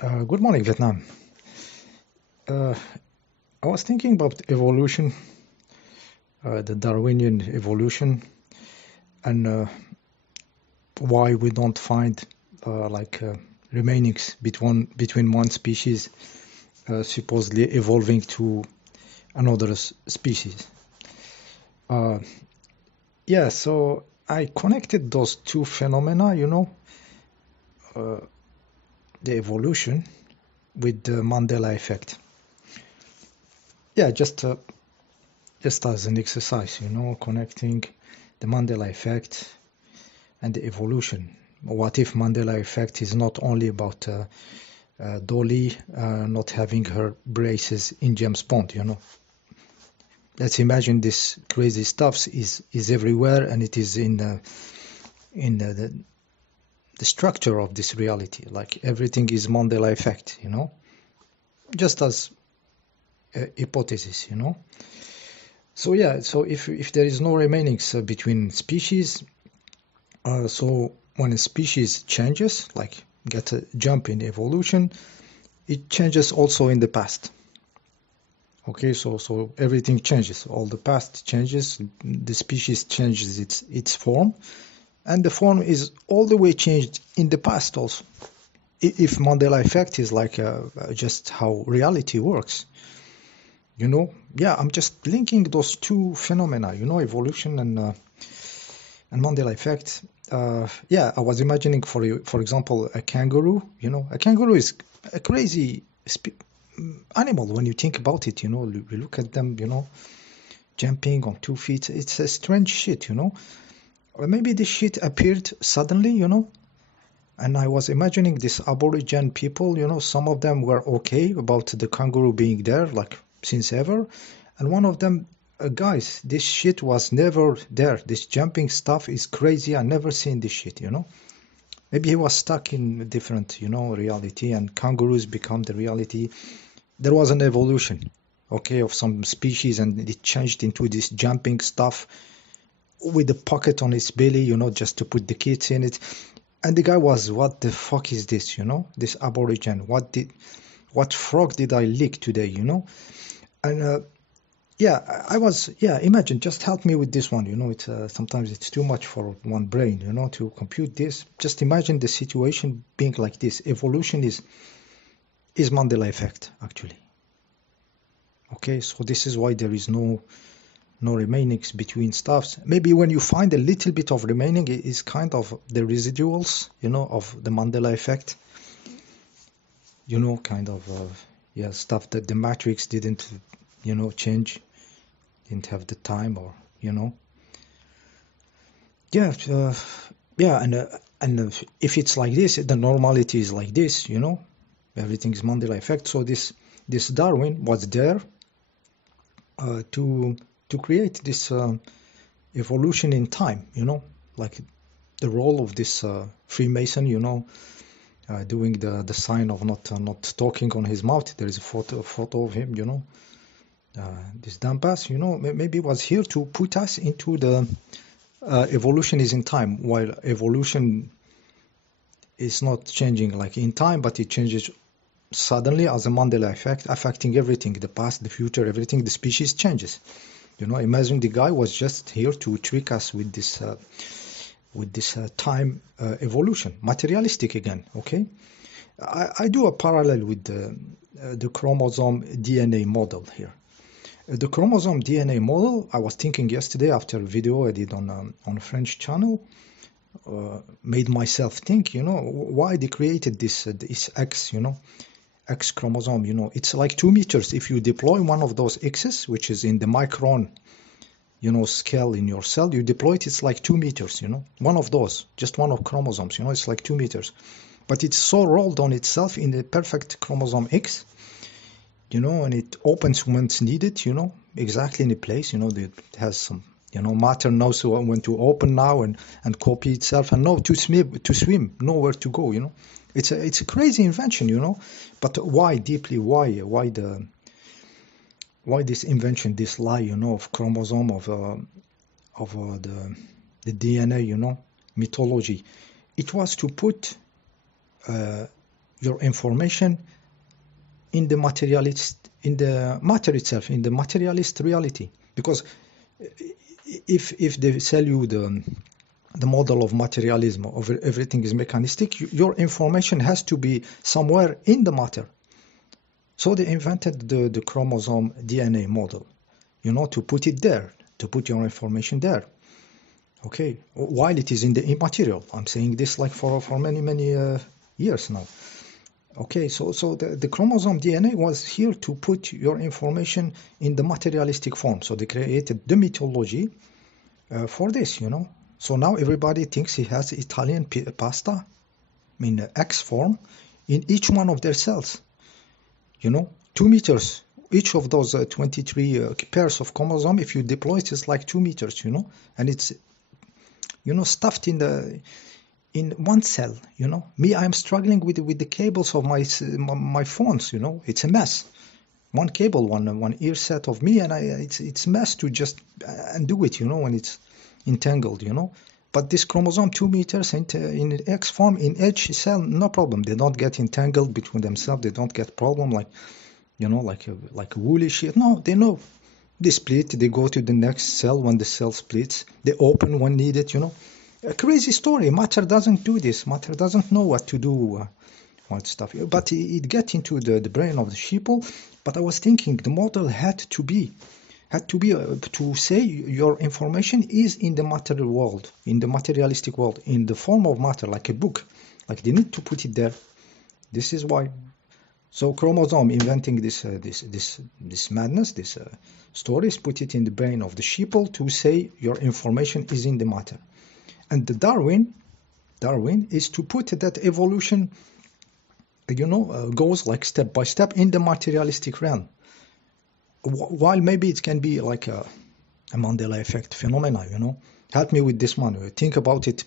Good morning, Vietnam. Uh, I was thinking about evolution, the Darwinian evolution, and why we don't find remainings between one species supposedly evolving to another species. So I connected those two phenomena, uh, the evolution with the Mandela effect. Yeah, just as an exercise, connecting the Mandela effect and the evolution. What if Mandela effect is not only about Dolly not having her braces in James Bond? Let's imagine this crazy stuff is everywhere, and it is in the structure of this reality. Like everything is Mandela effect, just as a hypothesis, So yeah, so if there is no remainings between species, so when a species changes, like get a jump in evolution, it changes also in the past. Okay, so everything changes. All the past changes. The species changes its form, and the form is all the way changed in the past also. If Mandela effect is like just how reality works, yeah, I'm just linking those two phenomena, evolution and Mandela effect. Yeah, I was imagining for example, a kangaroo. A kangaroo is a crazy animal when you think about it. You look at them, jumping on 2 feet. It's a strange shit, Or maybe this shit appeared suddenly, And I was imagining these aborigen people, some of them were okay about the kangaroo being there, like since ever. And one of them, guys, this shit was never there. This jumping stuff is crazy. I never seen this shit, Maybe he was stuck in a different, reality, and kangaroos become the reality. There was an evolution, okay, of some species, and it changed into this jumping stuff with a pocket on its belly, just to put the kids in it. And the guy was, what the fuck is this, this aborigen? What frog did I lick today, And imagine, just help me with this one, it's sometimes it's too much for one brain, to compute this. Just imagine the situation being like this. Evolution is Mandela effect, actually. Okay, so this is why there is no remainings between stuffs. Maybe when you find a little bit of remaining, it is kind of the residuals, of the Mandela effect. Kind of stuff that the matrix didn't, change, didn't have the time, or and if it's like this, the normality is like this, everything is Mandela effect. So this Darwin was there to create this evolution in time, like the role of this Freemason, doing the sign of not talking on his mouth. There is a photo of him, this Dampas, maybe was here to put us into the evolution is in time, while evolution is not changing like in time, but it changes suddenly as a Mandela effect, affecting everything, the past, the future, everything. The species changes. Imagine the guy was just here to trick us with this time evolution, materialistic again. Okay, I do a parallel with the chromosome DNA model here. The chromosome DNA model, I was thinking yesterday after a video I did on a French channel, made myself think, why they created this X, X chromosome, it's like 2 meters. If you deploy one of those X's, which is in the micron, scale in your cell, you deploy it, it's like 2 meters, one of those, just one of chromosomes, it's like 2 meters. But it's so rolled on itself in the perfect chromosome X, and it opens when it's needed, exactly in a place, it has some, matter knows when to open now and copy itself, and know to swim, know where to go, It's a crazy invention, but why deeply, why this invention, this lie, of chromosome, of the DNA, mythology? It was to put your information in the matter itself, in the materialist reality. Because if they sell you the model of materialism, of everything is mechanistic, your information has to be somewhere in the matter. So they invented the chromosome DNA model, to put it there, to put your information there. Okay, while it is in the immaterial. I'm saying this like for many years now. Okay, so the chromosome DNA was here to put your information in the materialistic form. So they created the mythology for this, So now everybody thinks he has Italian pasta, X form, in each one of their cells. 2 meters. Each of those 23 pairs of chromosome, if you deploy it, is like 2 meters, and it's, stuffed in one cell, Me, I'm struggling with the cables of my phones, It's a mess. One cable, one ear set of me, and it's a mess to just undo it, when it's entangled, But this chromosome 2 meters in X form in each cell, no problem. They don't get entangled between themselves. They don't get problem like a woolly shit. No, they know. They split. They go to the next cell when the cell splits. They open when needed. A crazy story. Matter doesn't do this. Matter doesn't know what to do. What stuff. But it get into the brain of the sheeple. But I was thinking the model had to be to say your information is in the material world, in the materialistic world, in the form of matter, like a book. Like they need to put it there. This is why. So chromosome inventing this madness, this stories, put it in the brain of the sheeple to say your information is in the matter. And the Darwin is to put that evolution, goes like step by step in the materialistic realm. While maybe it can be like a Mandela effect phenomena, Help me with this one. Think about it,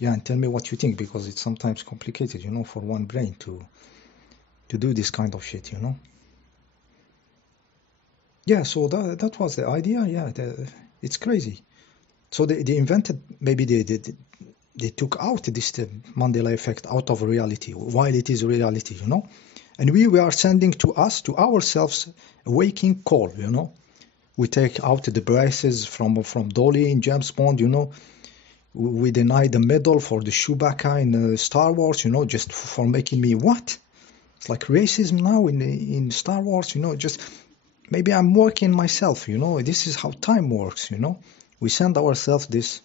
and tell me what you think, because it's sometimes complicated, for one brain to do this kind of shit, Yeah, so that was the idea. Yeah, it's crazy. So they invented, maybe they took out this Mandela effect out of reality, while it is reality, And we are sending to ourselves a waking call, We take out the braces from Dolly in James Bond, We deny the medal for the Chewbacca in Star Wars, just for making me what? It's like racism now in Star Wars, just maybe I'm working myself, This is how time works, We send ourselves this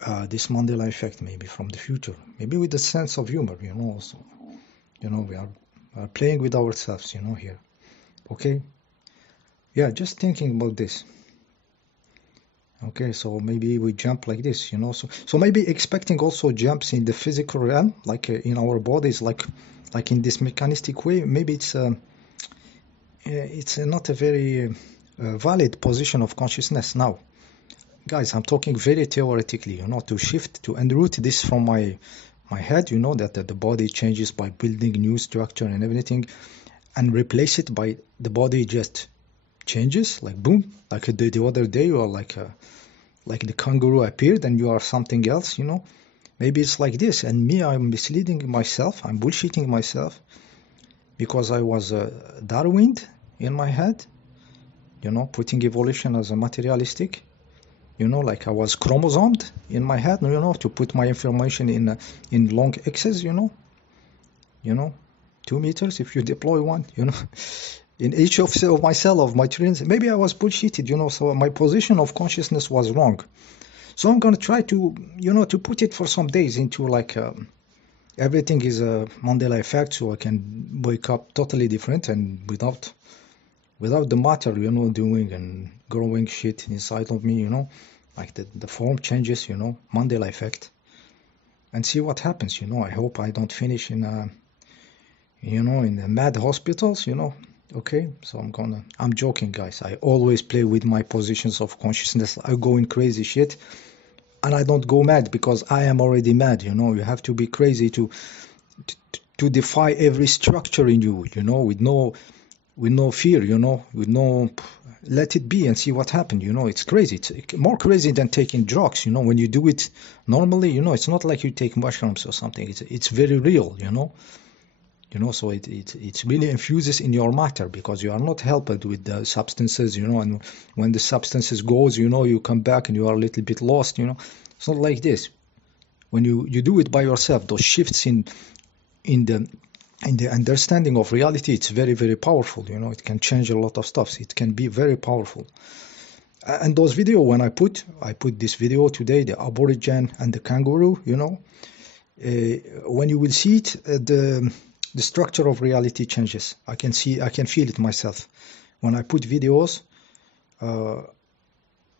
Mandela effect maybe from the future, maybe with a sense of humor, also. We are playing with ourselves, here. Okay? Yeah, just thinking about this. Okay, so maybe we jump like this, So maybe expecting also jumps in the physical realm, like in our bodies, like in this mechanistic way. Maybe it's not a very valid position of consciousness now. Guys, I'm talking very theoretically, to shift, to unroot this from my head, that the body changes by building new structure and everything, and replace it by the body just changes, like boom, like the other day you are like the kangaroo appeared and you are something else, Maybe it's like this, and me, I'm misleading myself, I'm bullshitting myself, because I was Darwin in my head, putting evolution as a materialistic, like I was chromosomed in my head, to put my information in long X's, 2 meters if you deploy one, in each of my cell of my twins. Maybe I was bullshitted, so my position of consciousness was wrong. So I'm going to try to, to put it for some days into like everything is a Mandela effect, so I can wake up totally different and without the matter, doing and growing shit inside of me, like the form changes, Mandela effect, and see what happens, I hope I don't finish in the mad hospitals, Okay, so I'm joking, guys. I always play with my positions of consciousness. I go in crazy shit, and I don't go mad because I am already mad, You have to be crazy to defy every structure in you, with no with no fear, you know, with no, let it be and see what happened, you know. It's crazy. It's more crazy than taking drugs, you know. When you do it normally, you know, it's not like you take mushrooms or something. It's very real, you know. So it really infuses in your matter, because you are not helped with the substances, you know. And when the substances goes, you know, you come back and you are a little bit lost, you know. It's not like this. When you do it by yourself, those shifts in the understanding of reality, it's very, very powerful, you know. It can change a lot of stuff. It can be very powerful. And those video, when I put this video today, the aborigen and the kangaroo, you know, when you will see it, the structure of reality changes. I can feel it myself. When I put videos, I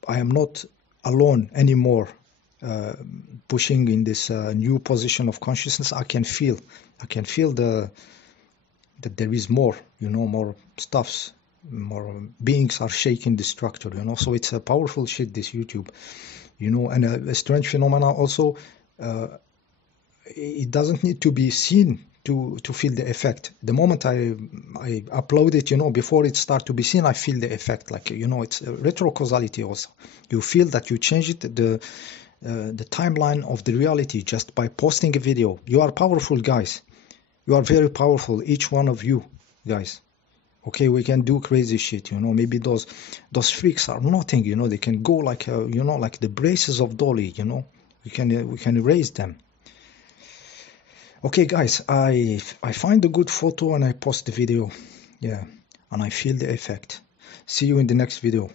am not alone anymore, pushing in this new position of consciousness. I can feel that there is more, you know, more stuffs, more beings are shaking the structure, you know. So it's a powerful shit, this YouTube, you know. And a strange phenomena also, it doesn't need to be seen to feel the effect. The moment I upload it, you know, before it start to be seen, I feel the effect. Like, you know, it's retrocausality also. You feel that you changed the timeline of the reality just by posting a video. You are powerful, guys. You are very powerful, each one of you, guys. Okay, we can do crazy shit, you know. Maybe those freaks are nothing, you know. They can go like, you know, like the braces of Dolly, you know. We can erase them. Okay, guys, I find a good photo and I post the video. Yeah, and I feel the effect. See you in the next video.